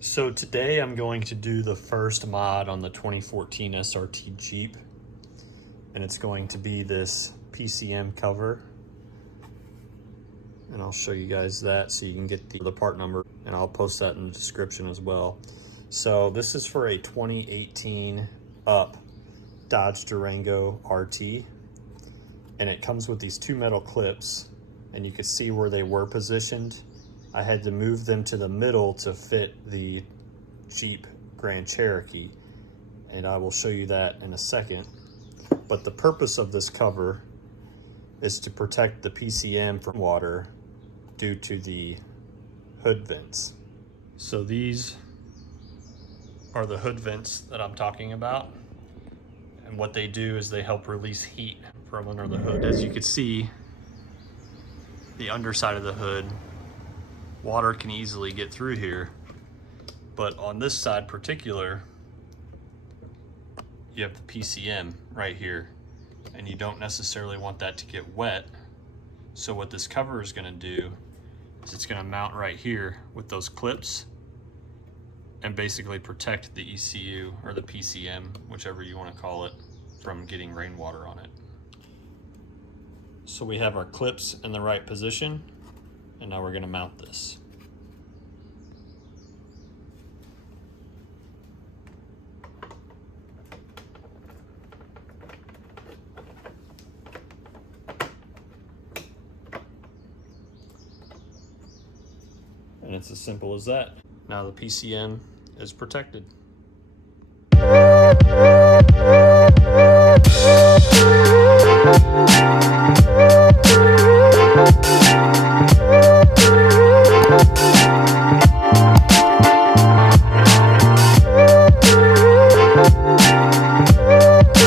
So today I'm going to do the first mod on the 2014 SRT Jeep, and it's going to be this PCM cover, and I'll show you guys that so you can get the part number, and I'll post that in the description as well. So this is for a 2018 up Dodge Durango RT, and it comes with these two metal clips, and you can see where they were positioned. I had to move them to the middle to fit the Jeep Grand Cherokee, and I will show you that in a second. But the purpose of this cover is to protect the PCM from water due to the hood vents. So these are the hood vents that I'm talking about, and what they do is they help release heat from under the hood. As you can see, the underside of the hood, water can easily get through here, but on this side particular, you have the PCM right here, and you don't necessarily want that to get wet. So what this cover is going to do is it's going to mount right here with those clips and basically protect the ECU or the PCM, whichever you want to call it, from getting rainwater on it. So we have our clips in the right position, and now we're going to mount this. And it's as simple as that. Now the PCM is protected.